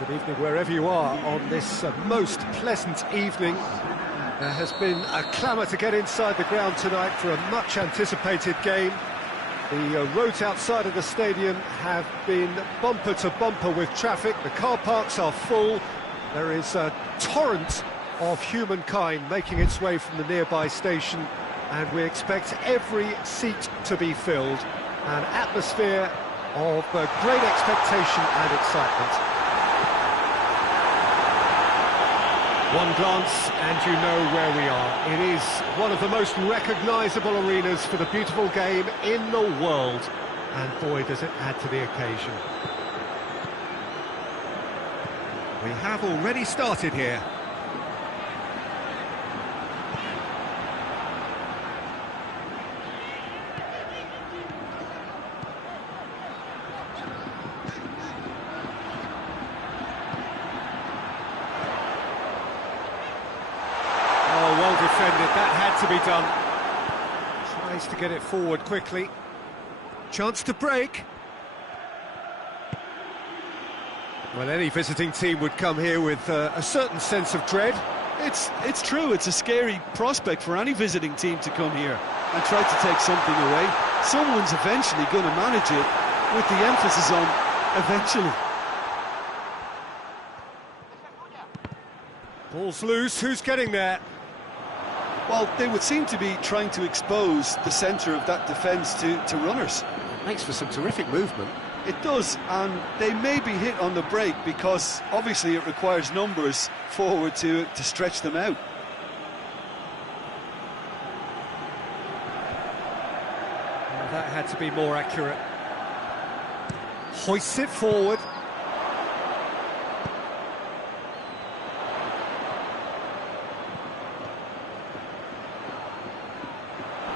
Good evening wherever you are on this most pleasant evening. There has been a clamour to get inside the ground tonight for a much anticipated game. The roads outside of the stadium have been bumper to bumper with traffic. The car parks are full. There is a torrent of humankind making its way from the nearby station, and we expect every seat to be filled. An atmosphere of great expectation and excitement. One glance and you know where we are. It is one of the most recognisable arenas for the beautiful game in the world. And boy, does it add to the occasion. We have already started here. Well defended, that had to be done. Tries to get it forward quickly. Chance to break. Well, any visiting team would come here with a certain sense of dread. It's true, it's a scary prospect for any visiting team to come here and try to take something away. Someone's eventually going to manage it, with the emphasis on eventually. Ball's loose, who's getting there? Well, they would seem to be trying to expose the centre of that defence to runners. It makes for some terrific movement. It does, and they may be hit on the break because obviously it requires numbers forward to stretch them out. Well, that had to be more accurate. Hoists it forward.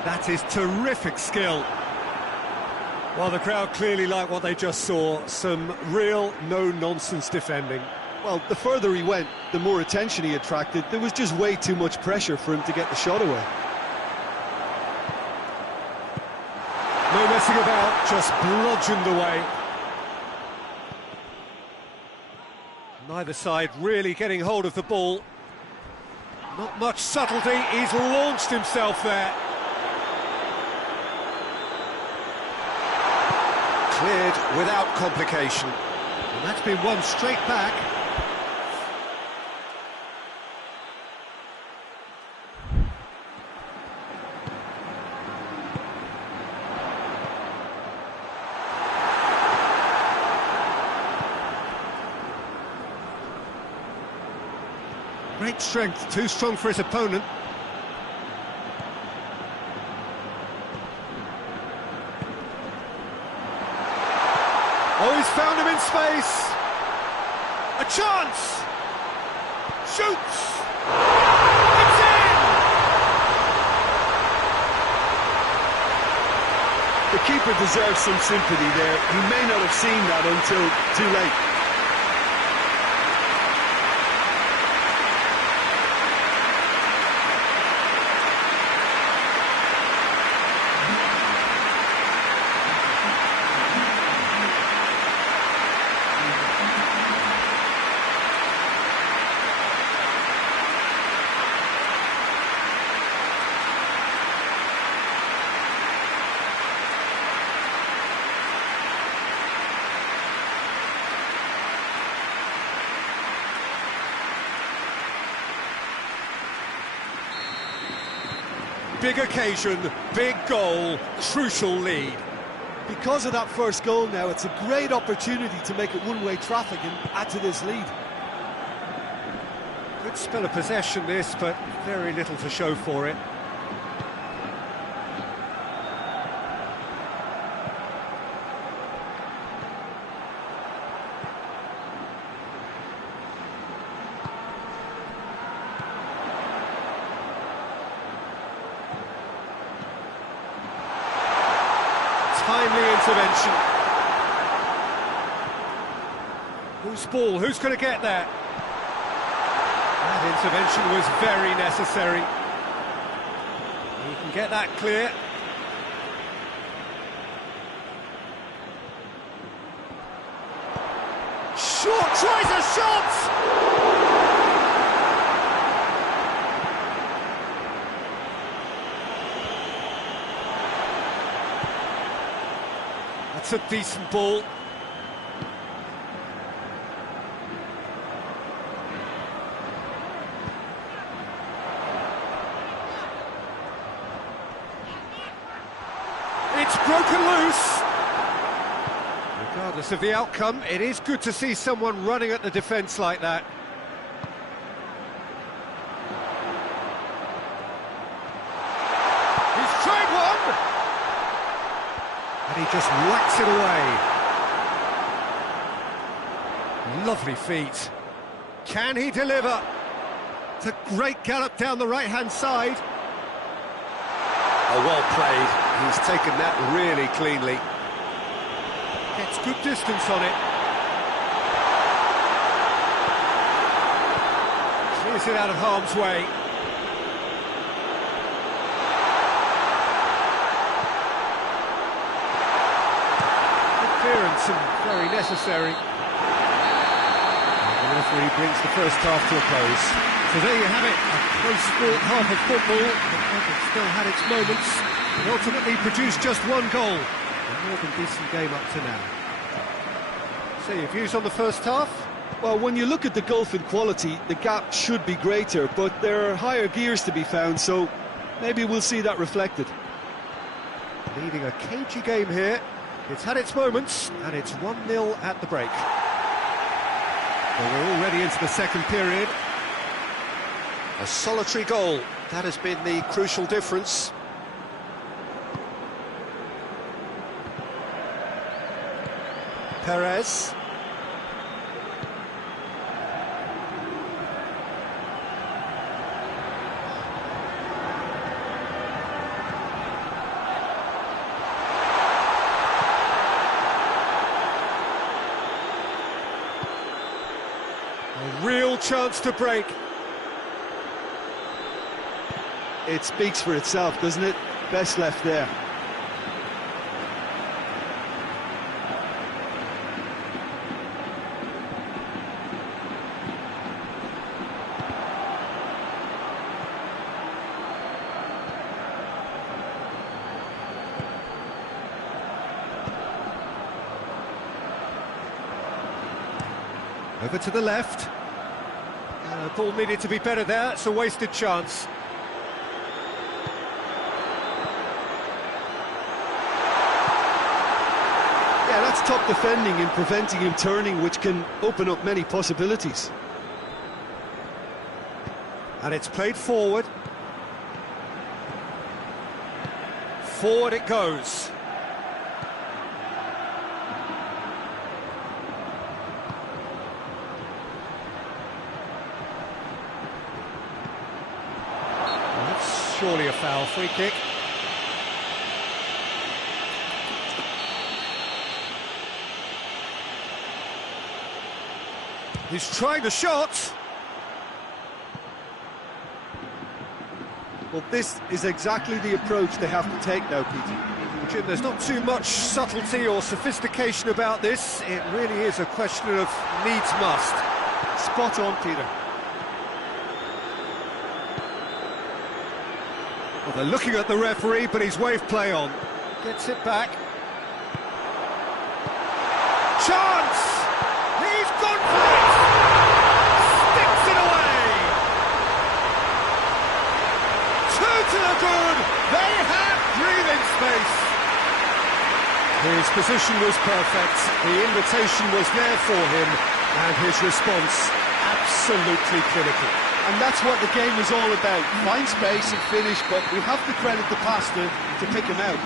That is terrific skill. Well, the crowd clearly like what they just saw. Some real no-nonsense defending. Well, the further he went, the more attention he attracted. There was just way too much pressure for him to get the shot away. No messing about, just bludgeoned away. Neither side really getting hold of the ball. Not much subtlety, he's launched himself there. Cleared without complication. And that's been won straight back. Great strength, too strong for his opponent. Oh, he's found him in space. A chance. Shoots. It's in. The keeper deserves some sympathy there. He may not have seen that until too late. Big occasion, big goal, crucial lead. Because of that first goal now, it's a great opportunity to make it one-way traffic and add to this lead. Good spell of possession this, but very little to show for it. Timely intervention. Whose ball? Who's going to get that? That intervention was very necessary. He can get that clear. Short tries a shot! That's a decent ball. It's broken loose. Regardless of the outcome, it is good to see someone running at the defence like that. He's tried one! And he just whacks it away. Lovely feet. Can he deliver? It's a great gallop down the right-hand side. Oh, well played. He's taken that really cleanly. Gets good distance on it. Clears it out of harm's way. Good clearance and very necessary. The referee brings the first half to a close. So there you have it, a close-fought half of football, but it still had its moments, and ultimately produced just one goal. A more than decent game up to now. So your views on the first half? Well, when you look at the gulf in quality, the gap should be greater, but there are higher gears to be found, so maybe we'll see that reflected. Leading a cagey game here. It's had its moments, and it's 1-0 at the break. Well, we're already into the second period. A solitary goal, that has been the crucial difference. Perez. A real chance to break. It speaks for itself, doesn't it? Best left there. Over to the left. Ball needed to be better there, it's a wasted chance. Yeah, that's top defending and preventing him turning, which can open up many possibilities. And it's played forward. Forward it goes. That's surely a foul. Free kick. He's trying the shot. Well, this is exactly the approach they have to take now, Peter. Jim, there's not too much subtlety or sophistication about this. It really is a question of needs must. Spot on, Peter. Well, they're looking at the referee, but he's waved play on. Gets it back. Chance! He's gone for it! Sticks it away! Two to the good! They have breathing space! His position was perfect, the invitation was there for him, and his response absolutely clinical. And that's what the game is all about. Find space and finish, but we have to credit the passer to pick him out.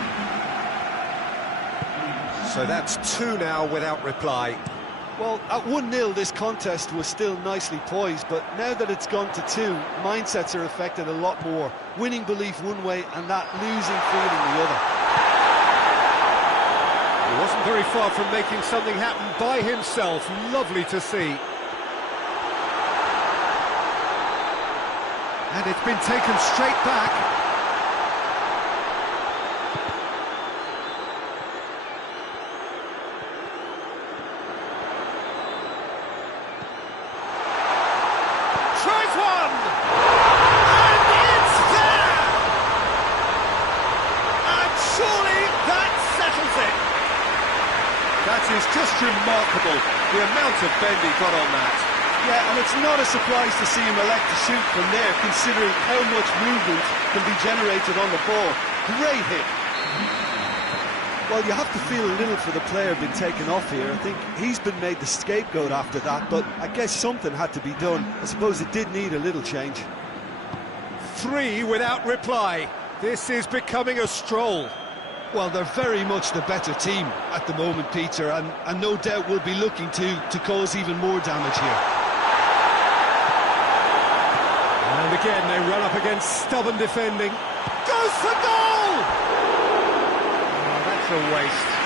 So that's two now without reply. Well, at 1-0 this contest was still nicely poised, but now that it's gone to two, mindsets are affected a lot more. Winning belief one way and that losing feeling the other. He wasn't very far from making something happen by himself. Lovely to see. And it's been taken straight back. That is just remarkable, the amount of bend he got on that. Yeah, and it's not a surprise to see him elect to shoot from there, considering how much movement can be generated on the ball. Great hit. Well, you have to feel a little for the player being taken off here. I think he's been made the scapegoat after that, but I guess something had to be done. I suppose it did need a little change. 3 without reply. This is becoming a stroll. Well, they're very much the better team at the moment, Peter, and no doubt will be looking to cause even more damage here. And again, they run up against stubborn defending. Goes for goal! Oh, that's a waste.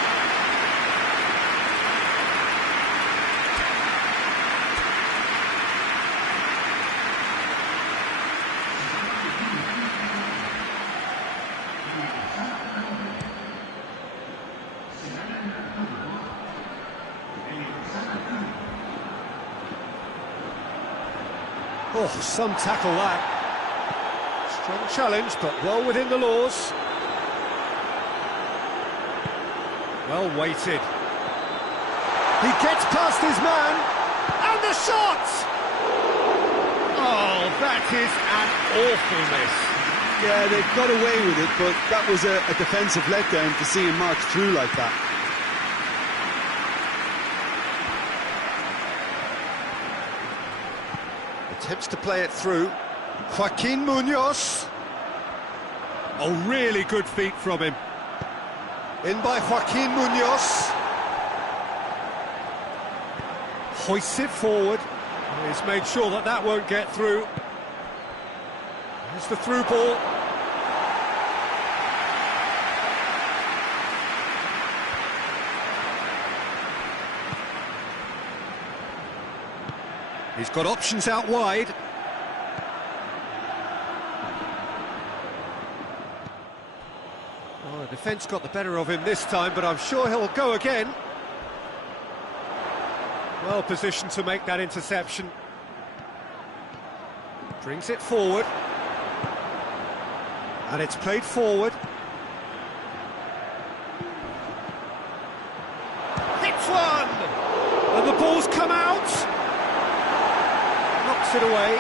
Oh, some tackle that. Strong challenge, but well within the laws. Well weighted. He gets past his man, and the shot! Oh, that is an awful miss. Yeah, they've got away with it, but that was a defensive letdown to see him march through like that. Attempts to play it through. Joaquin Munoz. Oh, really good feet from him. In by Joaquin Munoz. Hoists it forward. He's made sure that that won't get through. Here's the through ball. He's got options out wide. Oh, the defence got the better of him this time, but I'm sure he'll go again. Well positioned to make that interception. Brings it forward. And it's played forward. Hits one! And the ball's come out! Knocks it away.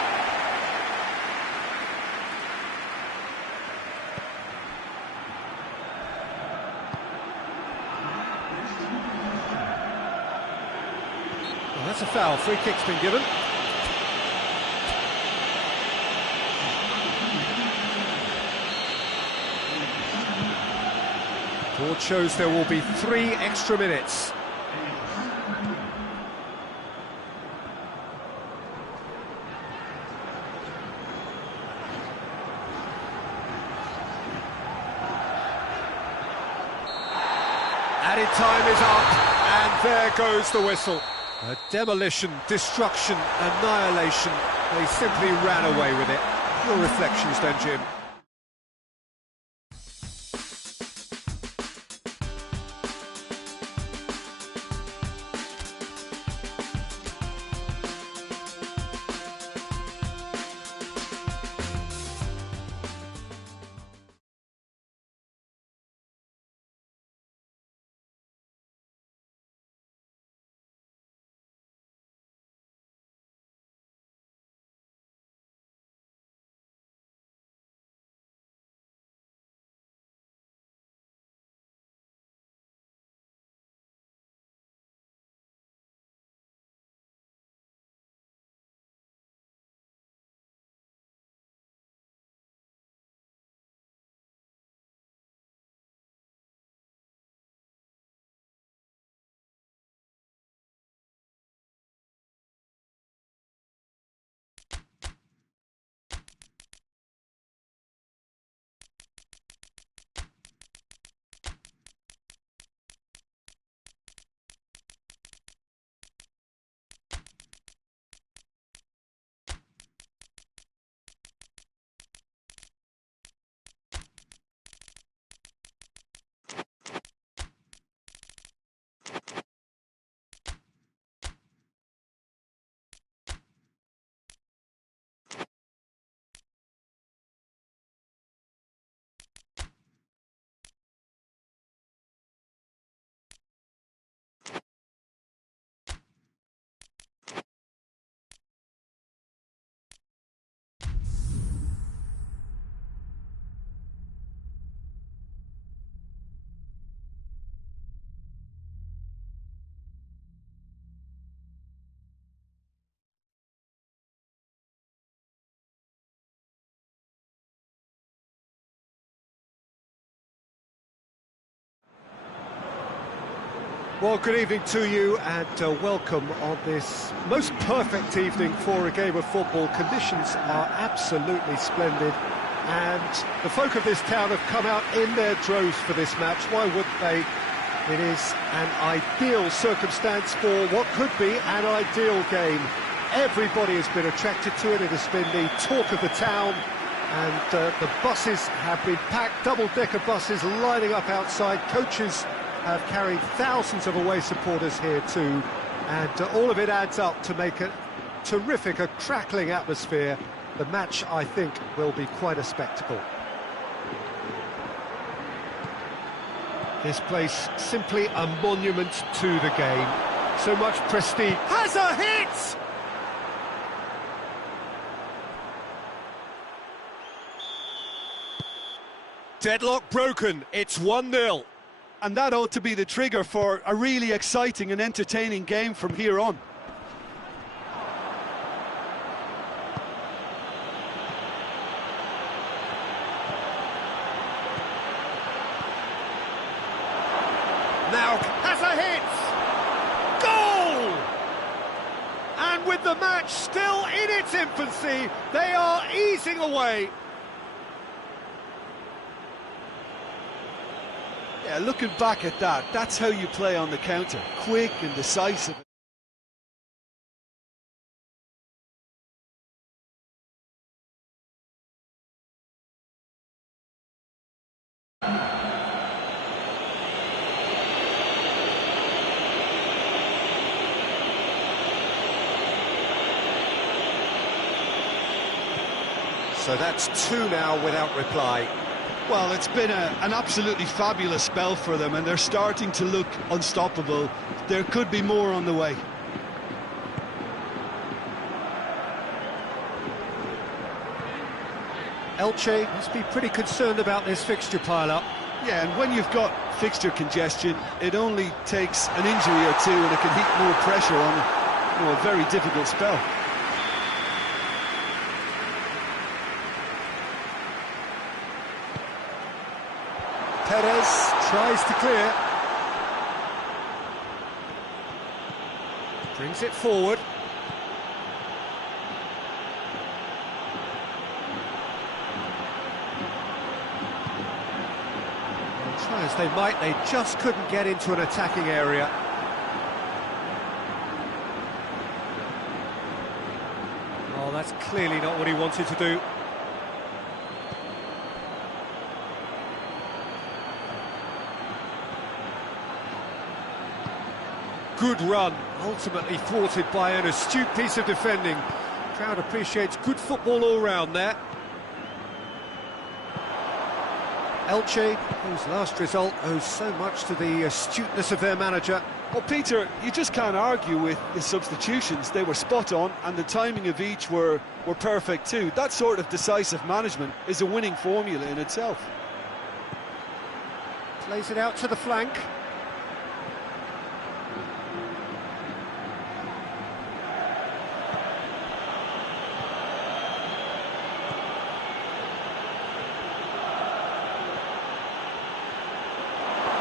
Well, that's a foul. Free kick's been given. Board shows there will be 3 extra minutes. Added time is up, and there goes the whistle. A demolition, destruction, annihilation. They simply ran away with it. Your reflections then, Jim? Well, good evening to you and welcome on this most perfect evening for a game of football. Conditions are absolutely splendid and the folk of this town have come out in their droves for this match. Why wouldn't they? It is an ideal circumstance for what could be an ideal game. Everybody has been attracted to it. It has been the talk of the town, and the buses have been packed, double-decker buses lining up outside. Coaches have carried thousands of away supporters here too, and all of it adds up to make a terrific, a crackling atmosphere. The match, I think, will be quite a spectacle. This place simply a monument to the game. So much prestige. Has a hit! Deadlock broken, it's 1-0. And that ought to be the trigger for a really exciting and entertaining game from here on. Now has a hit! Goal! And with the match still in its infancy, they are easing away. Yeah, looking back at that, that's how you play on the counter. Quick and decisive. So that's 2 now without reply. Well, it's been an absolutely fabulous spell for them, and they're starting to look unstoppable. There could be more on the way. Elche must be pretty concerned about this fixture pile-up. Yeah, and when you've got fixture congestion, it only takes an injury or two and it can heap more pressure on, a very difficult spell. Perez tries to clear. Brings it forward. Well, try as they might, they just couldn't get into an attacking area. Oh, that's clearly not what he wanted to do. Good run, ultimately thwarted by an astute piece of defending. Crowd appreciates good football all round there. Elche, whose last result owes so much to the astuteness of their manager. Well, Peter, you just can't argue with the substitutions. They were spot on, and the timing of each were perfect too. That sort of decisive management is a winning formula in itself. Plays it out to the flank.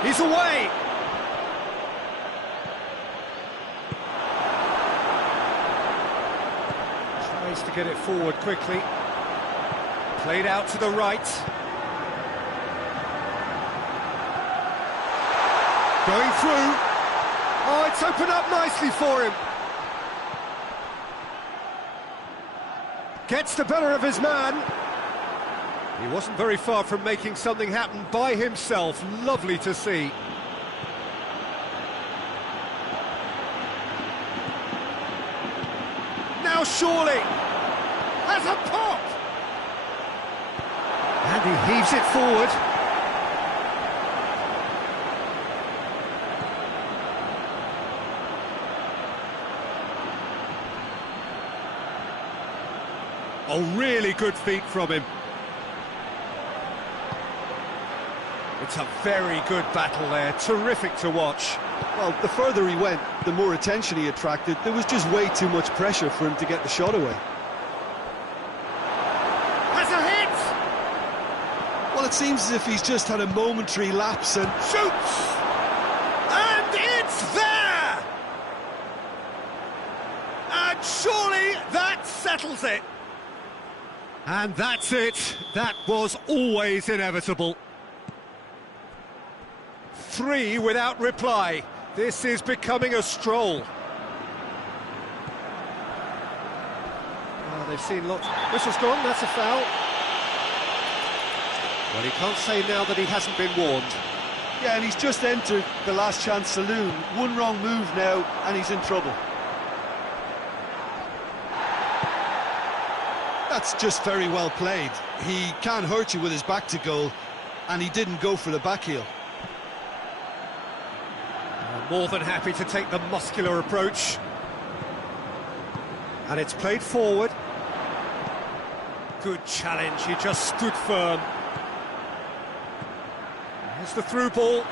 He's away! Tries to get it forward quickly. Played out to the right. Going through. Oh, it's opened up nicely for him. Gets the better of his man. He wasn't very far from making something happen by himself. Lovely to see. Now surely has a pop! And he heaves it forward. Oh, really good feet from him. It's a very good battle there, terrific to watch. Well, the further he went, the more attention he attracted. There was just way too much pressure for him to get the shot away. Has a hit! Well, it seems as if he's just had a momentary lapse and... Shoots! And it's It's there! And surely that settles it. And that's it. That was always inevitable. 3 without reply. This is becoming a stroll. They've seen lots. Whistle's gone, that's a foul. Well, he can't say now that he hasn't been warned. Yeah, and he's just entered the last chance saloon. One wrong move now, and he's in trouble. That's just very well played. He can't hurt you with his back to goal, and he didn't go for the back heel. More than happy to take the muscular approach. And it's played forward. Good challenge, he just stood firm. Here's the through ball.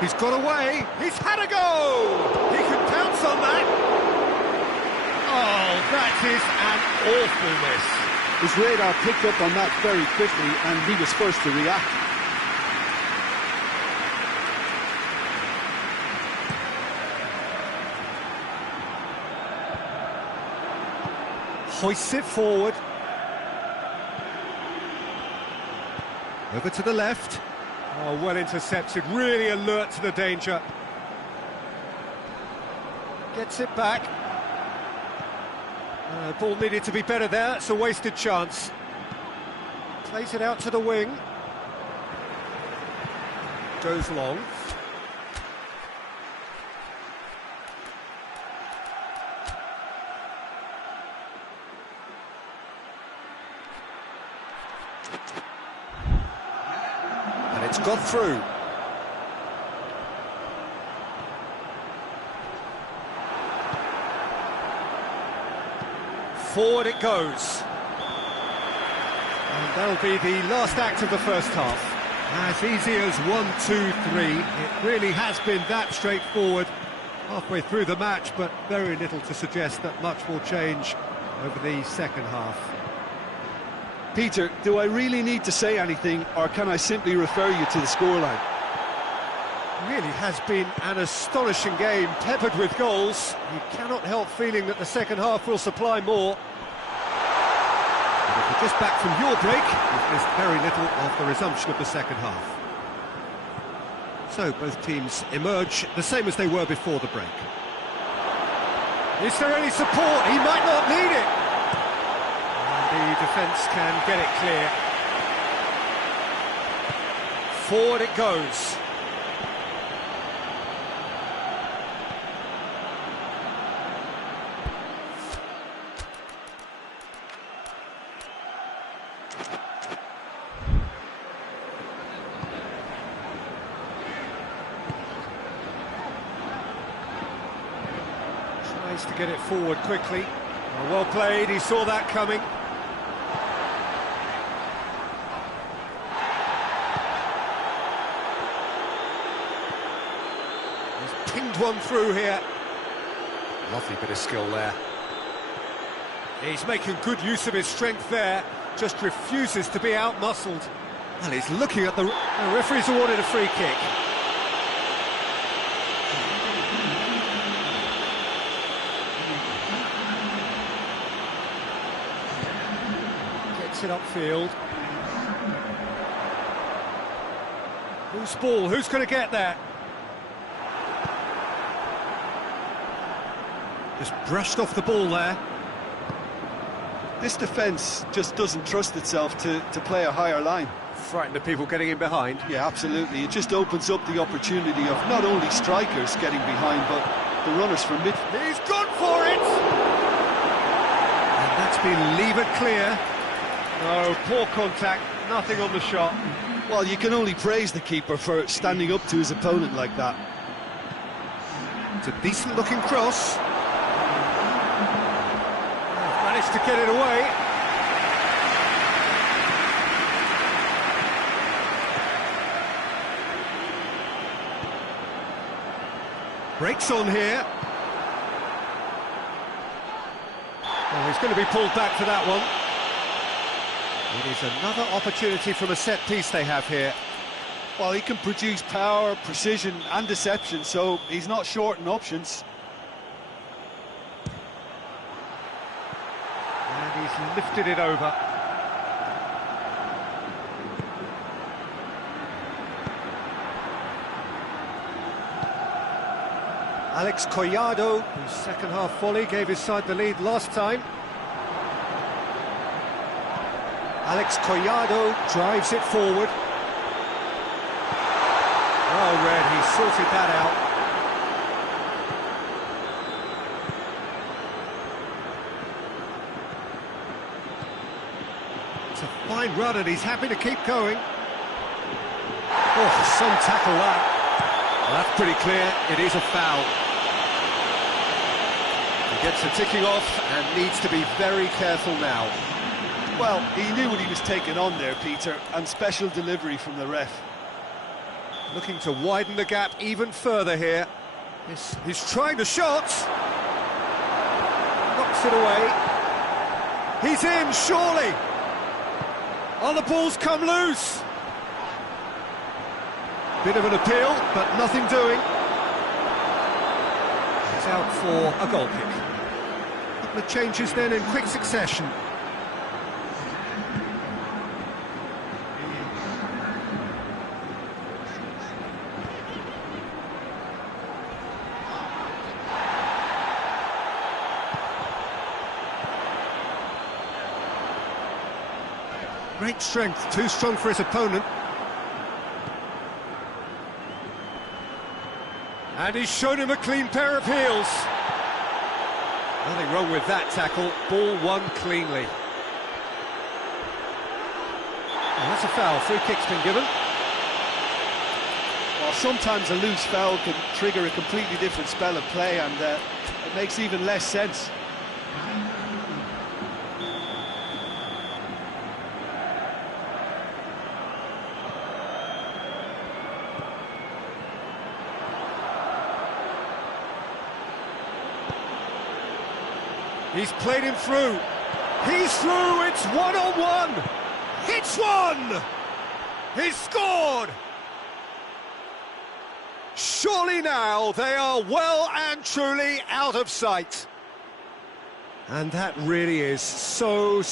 He's got away, he's had a go! He can pounce on that. Oh, that is an awful miss. His radar picked up on that very quickly, and he was first to react. Hoists it forward. Over to the left. Oh, well intercepted, really alert to the danger. Gets it back. Ball needed to be better there, it's a wasted chance. Plays it out to the wing. Goes long. And it's got through. Forward it goes. And that'll be the last act of the first half. As easy as 1, 2, 3. It really has been that straightforward halfway through the match, but very little to suggest that much will change over the second half. Peter, do I really need to say anything, or can I simply refer you to the scoreline? Really has been an astonishing game, peppered with goals. You cannot help feeling that the second half will supply more. But if you're just back from your break, you've missed very little of the resumption of the second half. So both teams emerge the same as they were before the break. Is there any support? He might not need it. And the defence can get it clear. Forward it goes. Tries to get it forward quickly. Well played, he saw that coming. He's pinged one through here. Lovely bit of skill there. He's making good use of his strength there, just refuses to be out-muscled. Well, he's looking at the referee's awarded a free kick. Gets it upfield. Whose ball? Who's going to get there? Just brushed off the ball there. This defence just doesn't trust itself to play a higher line. Frightened of people getting in behind. Yeah, absolutely. It just opens up the opportunity of not only strikers getting behind, but the runners from mid. He's gone for it! And that's been levered clear. Oh, poor contact, nothing on the shot. Well, you can only praise the keeper for standing up to his opponent like that. It's a decent-looking cross. Managed to get it away. Breaks on here. Oh, he's going to be pulled back for that one. It is another opportunity from a set piece they have here. Well, he can produce power, precision and deception, so he's not short in options. And he's lifted it over. Alex Collado, whose second-half volley gave his side the lead last time. Alex Collado drives it forward. Well read, he sorted that out. It's a fine run and he's happy to keep going. Oh, some tackle that. Well, that's pretty clear, it is a foul. He gets the ticking off and needs to be very careful now. Well, he knew what he was taking on there, Peter, and special delivery from the ref. Looking to widen the gap even further here. He's trying the shot. Knocks it away. He's in, surely. Oh, the ball's come loose. Bit of an appeal, but nothing doing. It's out for a goal kick. Couple of changes then in quick succession. Great strength, too strong for his opponent. And he's shown him a clean pair of heels. Nothing wrong with that tackle, ball won cleanly. And that's a foul, free kick's been given. Well, sometimes a loose foul can trigger a completely different spell of play, and it makes even less sense. He's played him through. He's through, it's one-on-one. It's one! He's scored! Surely now they are well and truly out of sight. And that really is so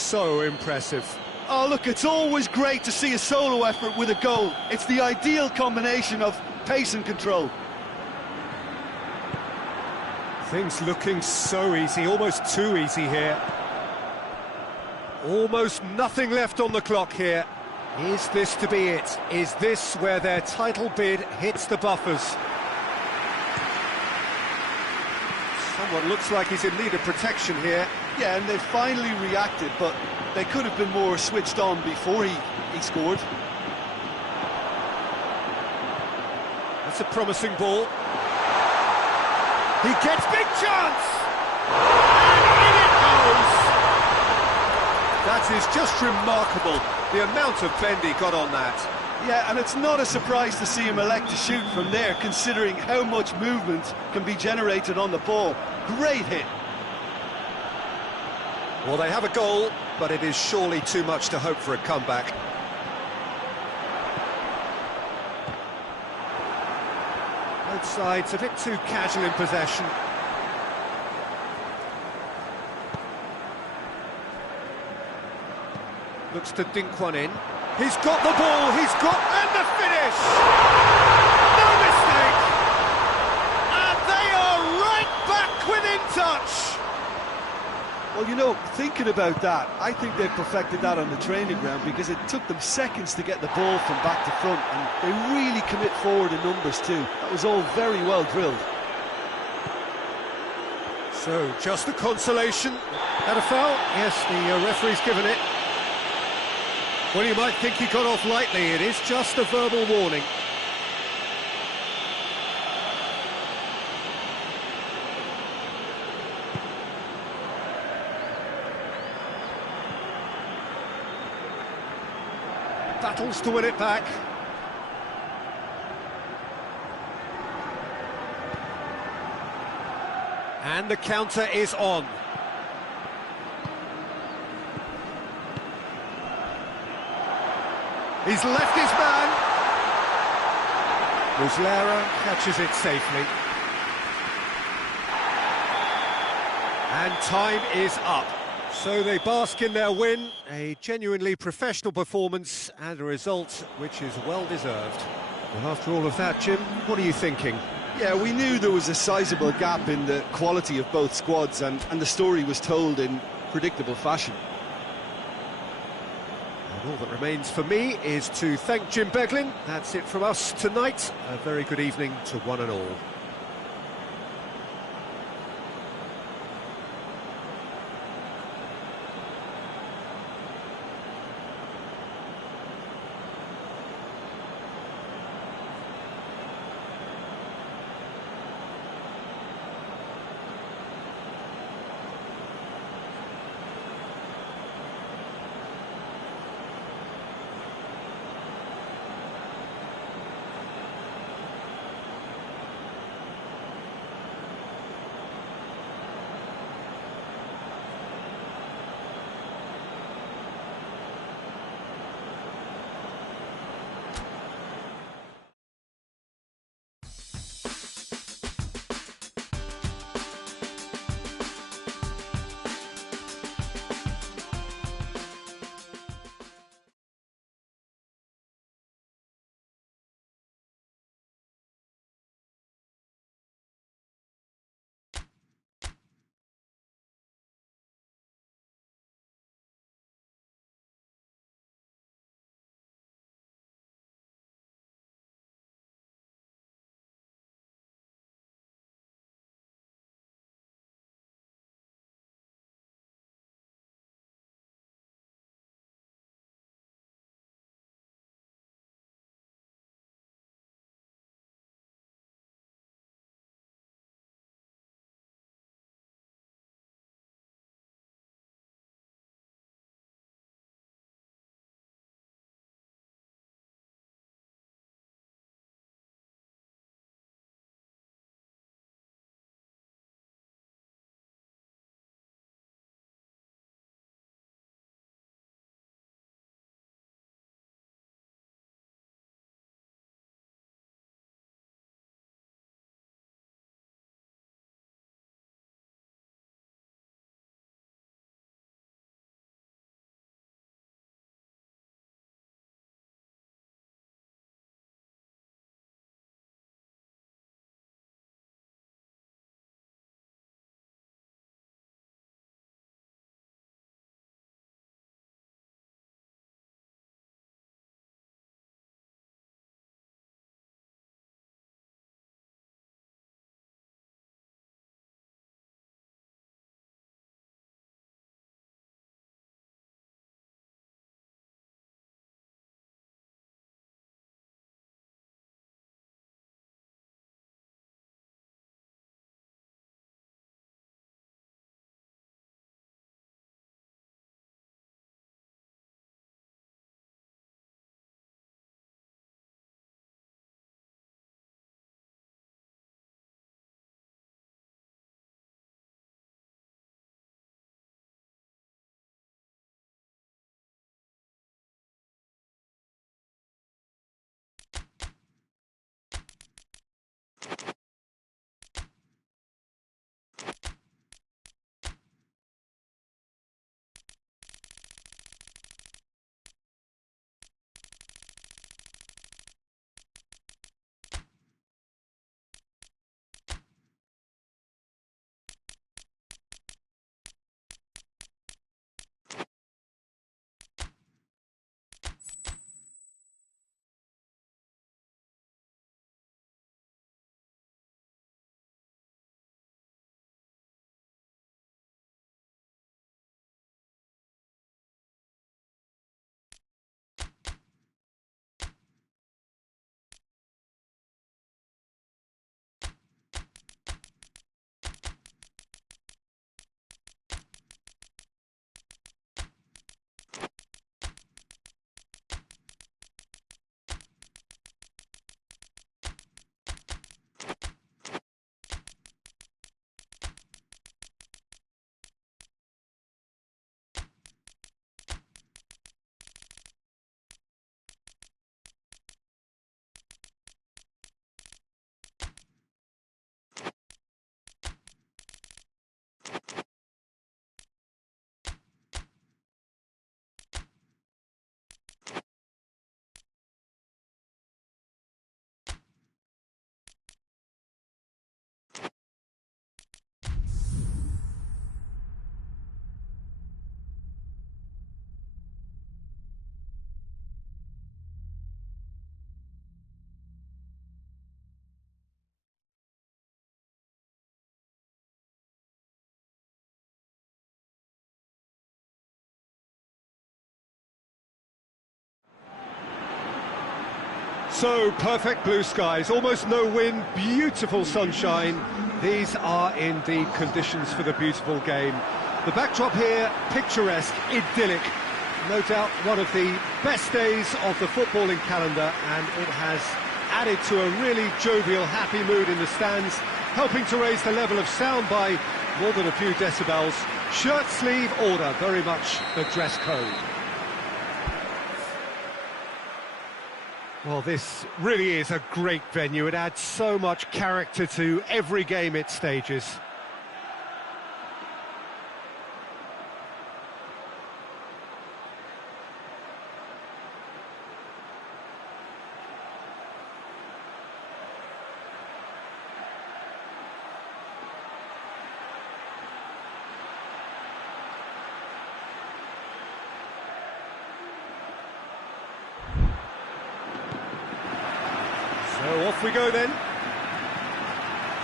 impressive. Oh, look, it's always great to see a solo effort with a goal. It's the ideal combination of pace and control. Things looking so easy, almost too easy here. Almost nothing left on the clock here. Is this to be it? Is this where their title bid hits the buffers? Someone looks like he's in need of protection here. Yeah, and they've finally reacted, but they could have been more switched on before he scored. That's a promising ball. He gets big chance! And in it goes! That is just remarkable, the amount of bend he got on that. Yeah, and it's not a surprise to see him elect to shoot from there, considering how much movement can be generated on the ball. Great hit. Well, they have a goal, but it is surely too much to hope for a comeback. Both sides a bit too casual in possession. Looks to dink one in. He's got the ball, and the finish! No mistake! And they are right back within touch! Well, you know, thinking about that, I think they've perfected that on the training ground, because it took them seconds to get the ball from back to front, and they really commit forward in numbers too. That was all very well drilled. So, just a consolation. Had a foul? Yes, the referee's given it. Well, you might think he got off lightly. It is just a verbal warning. Battles to win it back. And the counter is on. He's left his man. Muslera catches it safely. And time is up. So they bask in their win, a genuinely professional performance and a result which is well deserved. Well, after all of that, Jim, what are you thinking? Yeah, we knew there was a sizable gap in the quality of both squads, and the story was told in predictable fashion. And all that remains for me is to thank Jim Beglin. That's it from us tonight. A very good evening to one and all. So, perfect blue skies, almost no wind, beautiful sunshine. These are indeed conditions for the beautiful game. The backdrop here, picturesque, idyllic. No doubt one of the best days of the footballing calendar, and it has added to a really jovial, happy mood in the stands, helping to raise the level of sound by more than a few decibels. Shirt sleeve order, very much the dress code. Well, this really is a great venue. It adds so much character to every game it stages. So off we go then.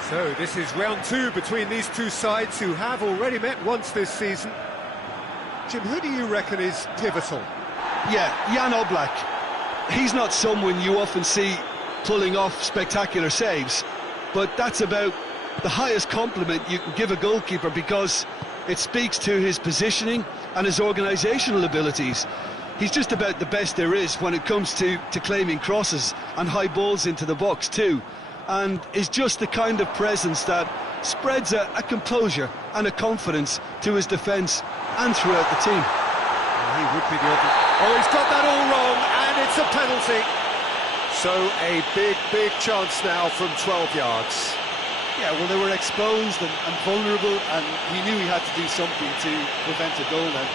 So this is round two between these two sides who have already met once this season. Jim, who do you reckon is pivotal? Yeah, Jan Oblak. He's not someone you often see pulling off spectacular saves, but that's about the highest compliment you can give a goalkeeper, because it speaks to his positioning and his organisational abilities. He's just about the best there is when it comes to claiming crosses and high balls into the box too, and is just the kind of presence that spreads a composure and a confidence to his defence and throughout the team. Well, he would be the other. Oh, he's got that all wrong, and it's a penalty. So a big chance now from 12 yards. Yeah, well, they were exposed and vulnerable, and he knew he had to do something to prevent a goal now.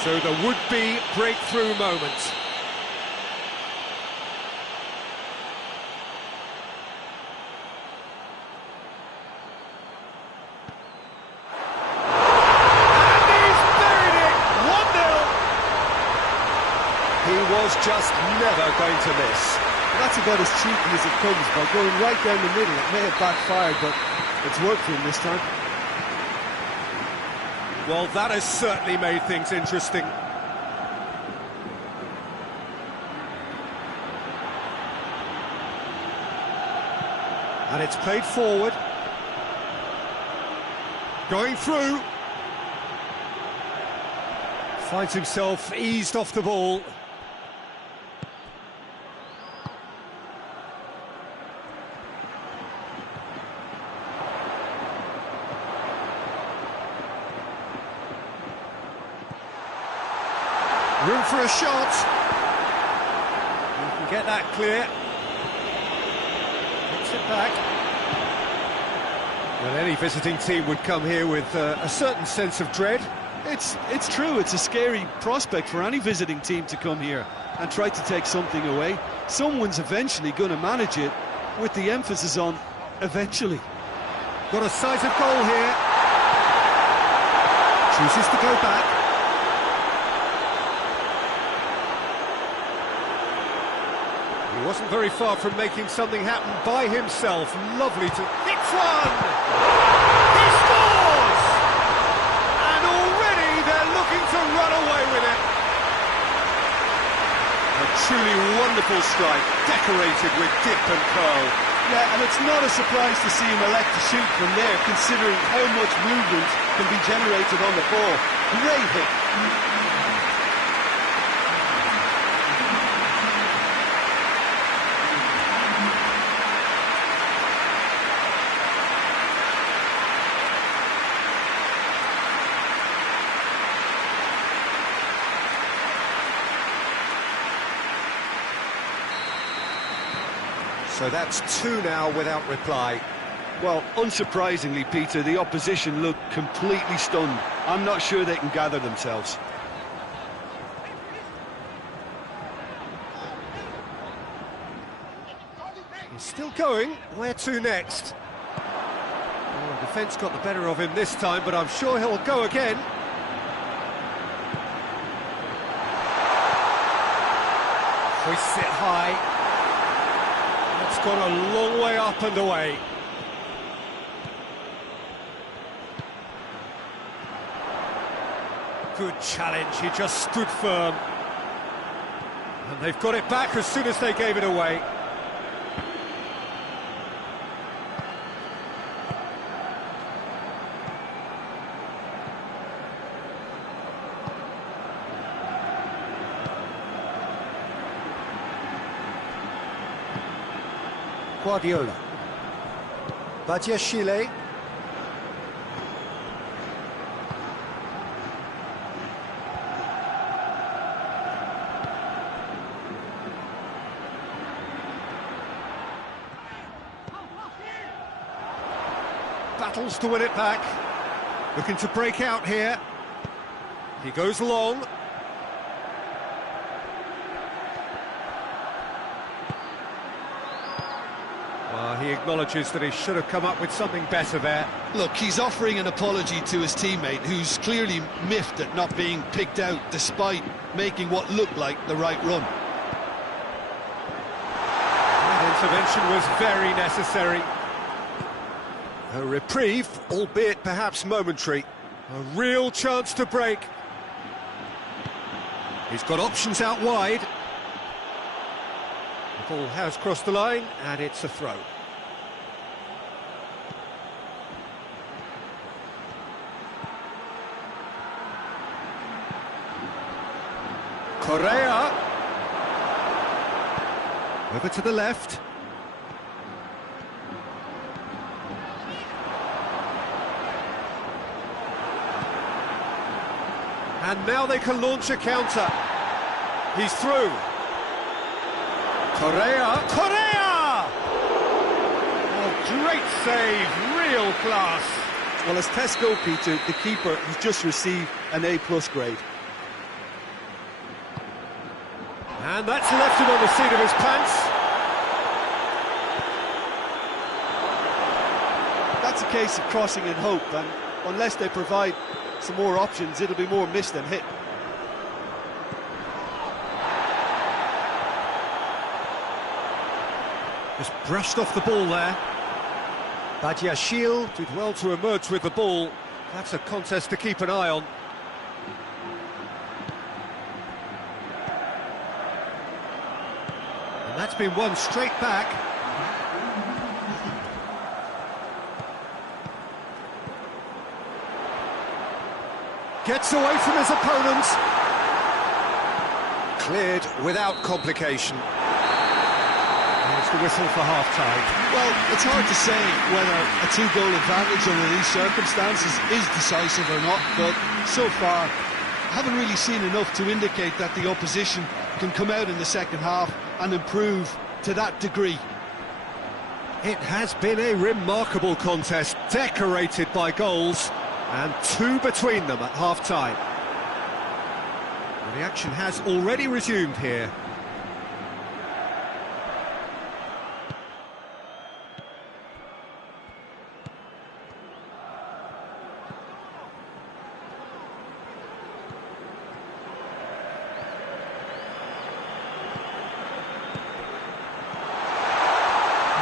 So the would-be breakthrough moment. And he's buried it! 1-0! He was just never going to miss. That's about as cheeky as it comes, by going right down the middle. It may have backfired, but it's worked for him this time. Well, that has certainly made things interesting. And it's played forward. Going through. Finds himself eased off the ball. Room for a shot. You can get that clear. Puts it back. Well, any visiting team would come here with a certain sense of dread. It's true, it's a scary prospect for any visiting team to come here and try to take something away. Someone's eventually going to manage it, with the emphasis on eventually. Got a sight of goal here. Chooses to go back. He wasn't very far from making something happen by himself. Lovely to... Hits one! He scores! And already they're looking to run away with it. A truly wonderful strike, decorated with dip and curl. Yeah, and it's not a surprise to see him elect to shoot from there, considering how much movement can be generated on the ball. Great hit. So that's two now without reply. Well, unsurprisingly, Peter, the opposition look completely stunned. I'm not sure they can gather themselves. He's still going. Where to next? Well, the defence got the better of him this time, but I'm sure he'll go again. Hoists it high. It's gone a long way up and away. Good challenge, he just stood firm. And they've got it back as soon as they gave it away. Guardiola. Badiashile. Battles to win it back. Looking to break out here. He goes long. He acknowledges that he should have come up with something better there. Look, he's offering an apology to his teammate, who's clearly miffed at not being picked out despite making what looked like the right run. That intervention was very necessary. A reprieve, albeit perhaps momentary. A real chance to break. He's got options out wide. The ball has crossed the line, and it's a throw. Correa. Over to the left. And now they can launch a counter. He's through. Correa. Correa! Oh, great save, real class. Well, as Tesco, Peter, the keeper has just received an A+ grade. And that's left him on the seat of his pants. That's a case of crossing in hope, and unless they provide some more options, it'll be more miss than hit. Just brushed off the ball there. Badiashile did well to emerge with the ball. That's a contest to keep an eye on. And that's been won straight back. Gets away from his opponent. Cleared without complication. It's the whistle for half-time. Well, it's hard to say whether a two-goal advantage under these circumstances is decisive or not, but so far, I haven't really seen enough to indicate that the opposition can come out in the second half and improve to that degree. It has been a remarkable contest, decorated by goals, and two between them at half-time. Well, the action has already resumed here.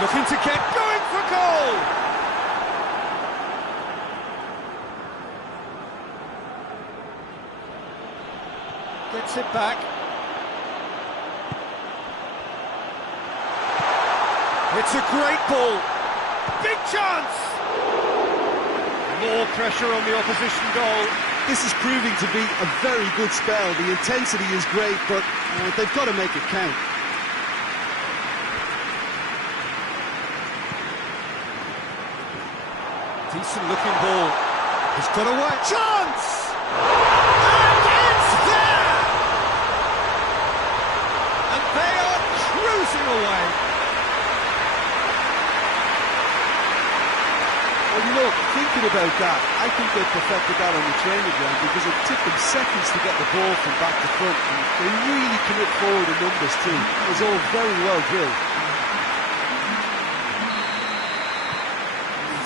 Looking to get going for goal! Gets it back. It's a great ball. Big chance! More pressure on the opposition goal. This is proving to be a very good spell. The intensity is great, but they've got to make it count. Decent looking ball. He's got a wide chance! And it's there! And they are cruising away. Well, you know, thinking about that, I think they perfected that on the training ground because it took them seconds to get the ball from back to front. And they really commit forward in numbers too. It was all very well drilled.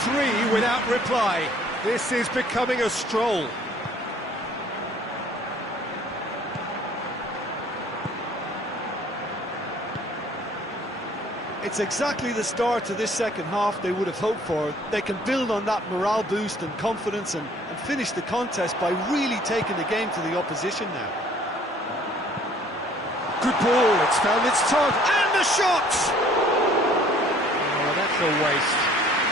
3 without reply. This is becoming a stroll. It's exactly the start to this second half they would have hoped for. They can build on that morale boost and confidence and and finish the contest by really taking the game to the opposition now. Good ball, it's found its target, and the shot! Oh, that's a waste.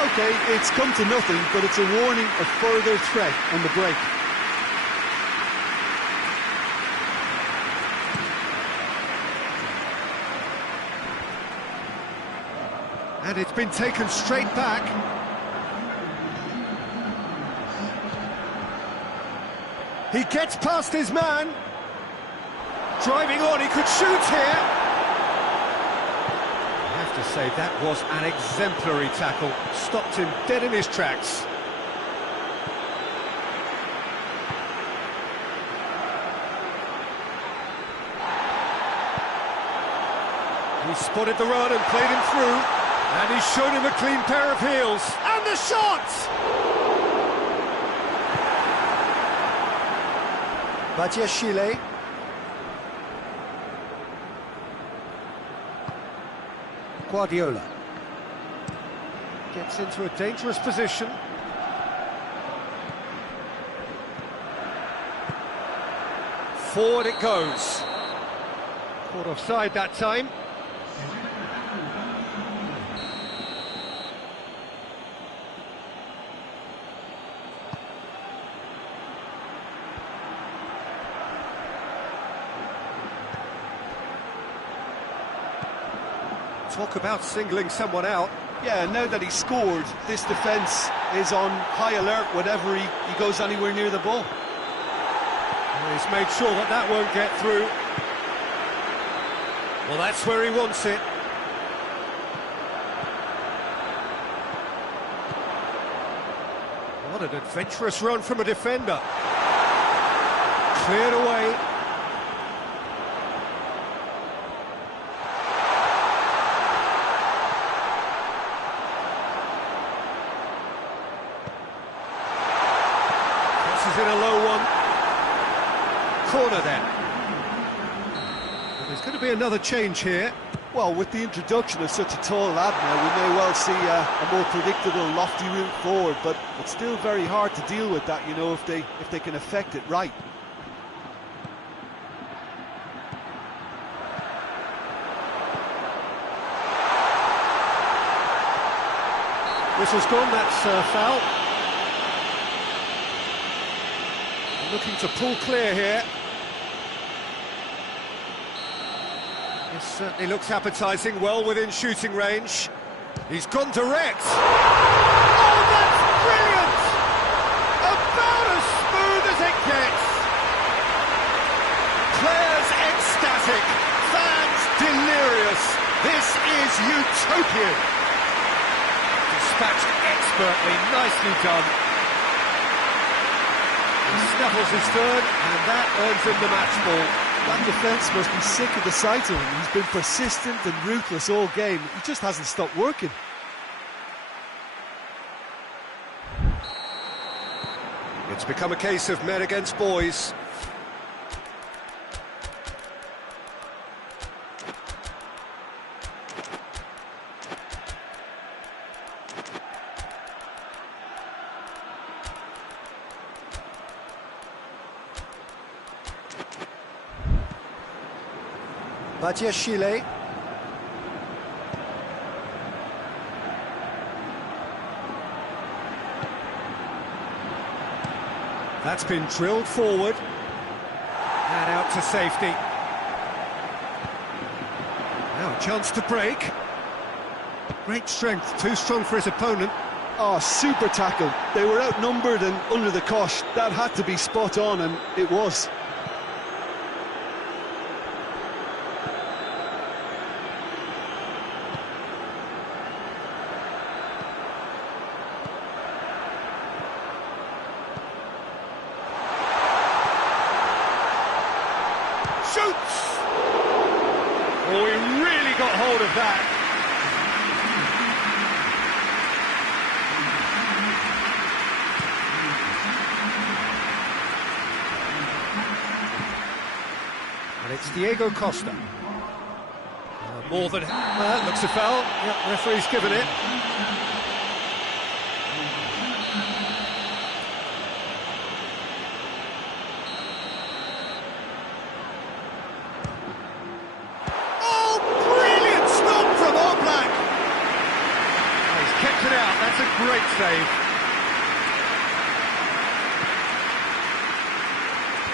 Okay, it's come to nothing, but it's a warning of further threat on the break. And it's been taken straight back. He gets past his man. Driving on, he could shoot here. I have to say, that was an exemplary tackle. Stopped him dead in his tracks. He spotted the run and played him through. And he's shown him a clean pair of heels. And the shot! Badiashile. Guardiola. Gets into a dangerous position. Forward it goes. Caught offside that time. Talk about singling someone out. Yeah, now that he's scored, this defence is on high alert whenever he goes anywhere near the ball. Well, he's made sure that that won't get through. Well, that's where he wants it. What an adventurous run from a defender. Cleared away. In a low one. Corner then. Well, there's going to be another change here. Well, with the introduction of such a tall lad now, we may well see a more predictable, lofty route forward, but it's still very hard to deal with that, you know, if they can affect it right. Whistle's gone, that's foul. Looking to pull clear here. This certainly looks appetising, well within shooting range. He's gone direct. Oh, that's brilliant! About as smooth as it gets. Players ecstatic, fans delirious. This is utopian. Dispatched expertly, nicely done. He snuffles his third, and that earns him the match ball. That defence must be sick of the sight of him. He's been persistent and ruthless all game. He just hasn't stopped working. It's become a case of men against boys. Badiashile. That's been drilled forward. And out to safety. Now a chance to break. Great strength, too strong for his opponent. Oh, super tackle. They were outnumbered and under the cosh. That had to be spot on, and it was. Shoots! Oh, he really got hold of that. And it's Diego Costa. More than... looks a foul. Yep, referee's given it. great save.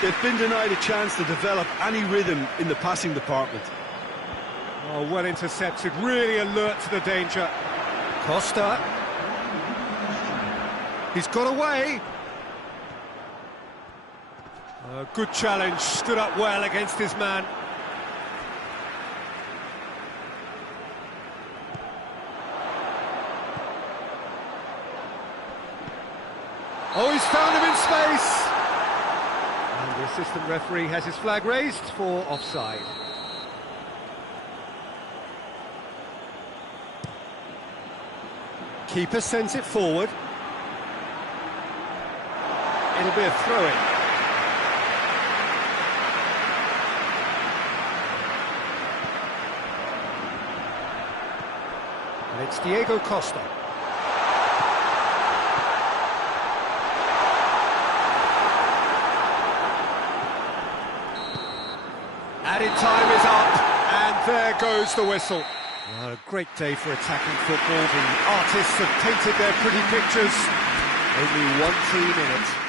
They've been denied a chance to develop any rhythm in the passing department. Oh, well intercepted, really alert to the danger. Costa. He's got away. Good challenge, stood up well against his man. Oh, he's found him in space! And the assistant referee has his flag raised for offside. Keeper sends it forward. It'll be a throw-in. And it's Diego Costa. Added time is up, and there goes the whistle. Well, a great day for attacking football. The artists have painted their pretty pictures. Only one team in it.